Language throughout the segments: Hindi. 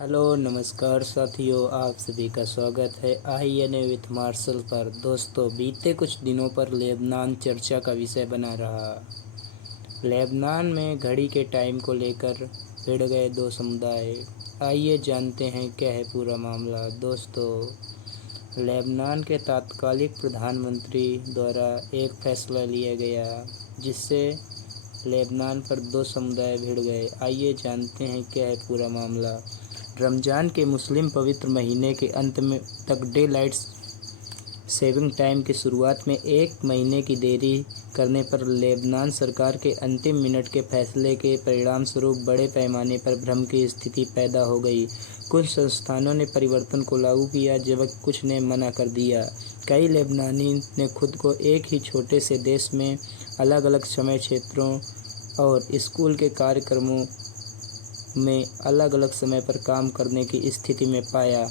हेलो नमस्कार साथियों, आप सभी का स्वागत है INA विथ मार्शल पर। दोस्तों, बीते कुछ दिनों पर लेबनान चर्चा का विषय बना रहा। लेबनान में घड़ी के टाइम को लेकर भिड़ गए दो समुदाय। आइए जानते हैं क्या है पूरा मामला। दोस्तों, लेबनान के तात्कालिक प्रधानमंत्री द्वारा एक फैसला लिया गया जिससे लेबनान पर दो समुदाय भिड़ गए। आइए जानते हैं क्या है पूरा मामला। रमज़ान के मुस्लिम पवित्र महीने के अंत में तक डे लाइट सेविंग टाइम की शुरुआत में एक महीने की देरी करने पर लेबनान सरकार के अंतिम मिनट के फैसले के परिणामस्वरूप बड़े पैमाने पर भ्रम की स्थिति पैदा हो गई। कुछ संस्थानों ने परिवर्तन को लागू किया जबकि कुछ ने मना कर दिया। कई लेबनानी ने खुद को एक ही छोटे से देश में अलग अलग समय क्षेत्रों और स्कूल के कार्यक्रमों में अलग अलग समय पर काम करने की स्थिति में पाया।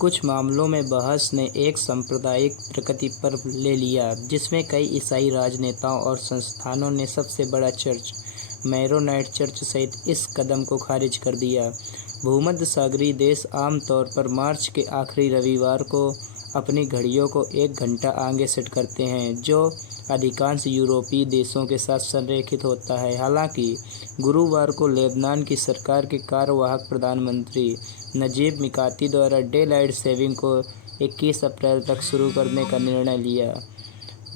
कुछ मामलों में बहस ने एक सांप्रदायिक प्रकृति पर ले लिया जिसमें कई ईसाई राजनेताओं और संस्थानों ने सबसे बड़ा चर्च मैरोनाइट चर्च सहित इस कदम को खारिज कर दिया। भूमध्य सागरीय देश आमतौर पर मार्च के आखिरी रविवार को अपनी घड़ियों को एक घंटा आगे सेट करते हैं, जो अधिकांश यूरोपीय देशों के साथ संरेखित होता है। हालांकि गुरुवार को लेबनान की सरकार के कार्यवाहक प्रधानमंत्री नजीब मिकाती द्वारा डे लाइट सेविंग को 21 अप्रैल तक शुरू करने का निर्णय लिया।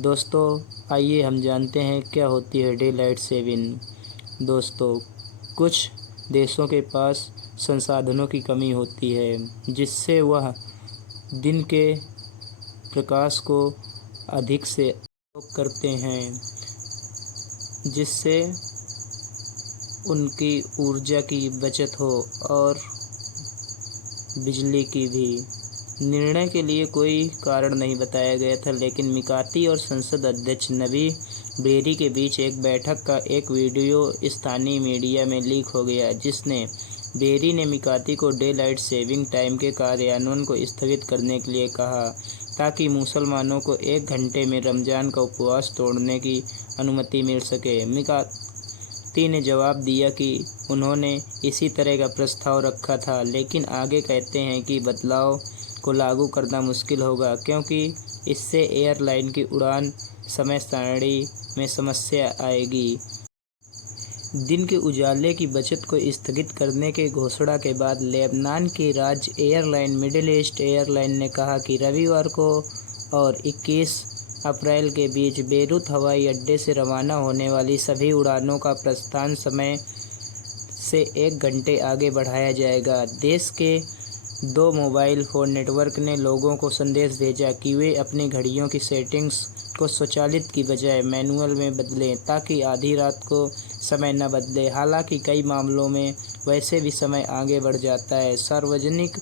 दोस्तों, आइए हम जानते हैं क्या होती है डे लाइट सेविंग। दोस्तों, कुछ देशों के पास संसाधनों की कमी होती है जिससे वह दिन के प्रकाश को अधिक से उपयोग करते हैं, जिससे उनकी ऊर्जा की बचत हो और बिजली की भी। निर्णय के लिए कोई कारण नहीं बताया गया था, लेकिन मिकाती और संसद अध्यक्ष नबी बेरी के बीच एक बैठक का एक वीडियो स्थानीय मीडिया में लीक हो गया, जिसने बेरी ने मिकाती को डे लाइट सेविंग टाइम के कार्यान्वयन को स्थगित करने के लिए कहा ताकि मुसलमानों को एक घंटे में रमज़ान का उपवास तोड़ने की अनुमति मिल सके। मिकाती ने जवाब दिया कि उन्होंने इसी तरह का प्रस्ताव रखा था, लेकिन आगे कहते हैं कि बदलाव को लागू करना मुश्किल होगा क्योंकि इससे एयरलाइन की उड़ान समय सारणी में समस्या आएगी। दिन के उजाले की बचत को स्थगित करने के घोषणा के बाद लेबनान की राज्य एयरलाइन मिडिल ईस्ट एयरलाइन ने कहा कि रविवार को और 21 अप्रैल के बीच बेरूत हवाई अड्डे से रवाना होने वाली सभी उड़ानों का प्रस्थान समय से एक घंटे आगे बढ़ाया जाएगा। देश के 2 मोबाइल फ़ोन नेटवर्क ने लोगों को संदेश भेजा कि वे अपनी घड़ियों की सेटिंग्स को स्वचालित की बजाय मैनुअल में बदलें ताकि आधी रात को समय न बदले। हालांकि कई मामलों में वैसे भी समय आगे बढ़ जाता है। सार्वजनिक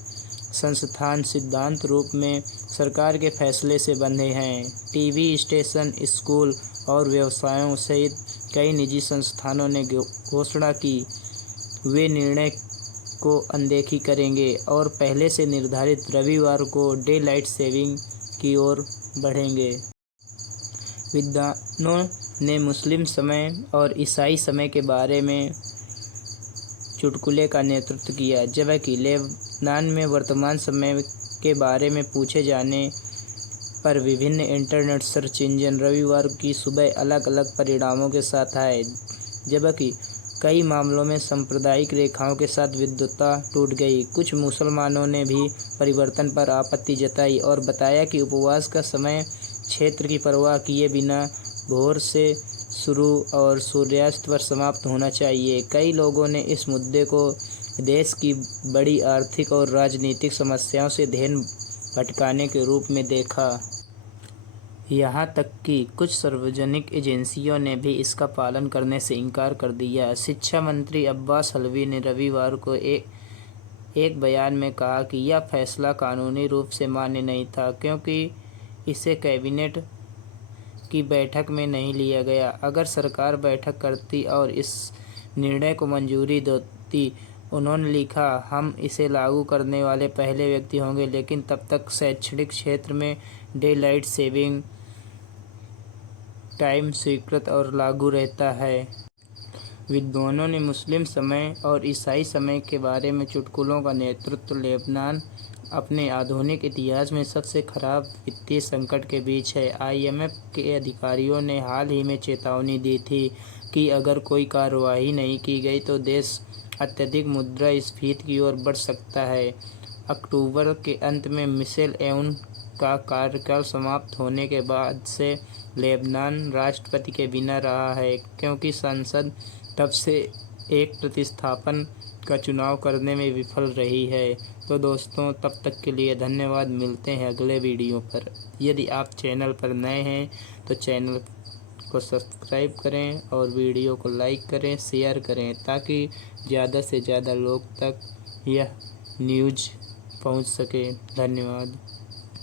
संस्थान सिद्धांत रूप में सरकार के फैसले से बंधे हैं। टीवी स्टेशन, स्कूल और व्यवसायों सहित कई निजी संस्थानों ने घोषणा की वे निर्णय को अनदेखी करेंगे और पहले से निर्धारित रविवार को डे लाइट सेविंग की ओर बढ़ेंगे। विद्वानों ने मुस्लिम समय और ईसाई समय के बारे में चुटकुले का नेतृत्व किया, जबकि लेबनान में वर्तमान समय के बारे में पूछे जाने पर विभिन्न इंटरनेट सर्च इंजन रविवार की सुबह अलग अलग परिणामों के साथ आए, जबकि कई मामलों में सांप्रदायिक रेखाओं के साथ विद्वता टूट गई। कुछ मुसलमानों ने भी परिवर्तन पर आपत्ति जताई और बताया कि उपवास का समय क्षेत्र की परवाह किए बिना भोर से शुरू और सूर्यास्त पर समाप्त होना चाहिए। कई लोगों ने इस मुद्दे को देश की बड़ी आर्थिक और राजनीतिक समस्याओं से ध्यान भटकाने के रूप में देखा। यहाँ तक कि कुछ सार्वजनिक एजेंसियों ने भी इसका पालन करने से इनकार कर दिया। शिक्षा मंत्री अब्बास हलवी ने रविवार को एक बयान में कहा कि यह फैसला कानूनी रूप से मान्य नहीं था क्योंकि इसे कैबिनेट की बैठक में नहीं लिया गया। अगर सरकार बैठक करती और इस निर्णय को मंजूरी देती, उन्होंने लिखा, हम इसे लागू करने वाले पहले व्यक्ति होंगे, लेकिन तब तक शैक्षणिक क्षेत्र में डे लाइट सेविंग टाइम स्वीकृत और लागू रहता है। विद्वानों ने मुस्लिम समय और ईसाई समय के बारे में चुटकुलों का नेतृत्व लेबनान अपने आधुनिक इतिहास में सबसे खराब वित्तीय संकट के बीच है। IMF के अधिकारियों ने हाल ही में चेतावनी दी थी कि अगर कोई कार्रवाई नहीं की गई तो देश अत्यधिक मुद्रास्फीति की ओर बढ़ सकता है। अक्टूबर के अंत में मिशेल एउन का कार्यकाल समाप्त होने के बाद से लेबनान राष्ट्रपति के बिना रहा है, क्योंकि संसद तब से एक प्रतिस्थापन का चुनाव करने में विफल रही है। तो दोस्तों, तब तक के लिए धन्यवाद। मिलते हैं अगले वीडियो पर। यदि आप चैनल पर नए हैं तो चैनल को सब्सक्राइब करें और वीडियो को लाइक करें, शेयर करें, ताकि ज़्यादा से ज़्यादा लोग तक यह न्यूज़ पहुंच सके। धन्यवाद।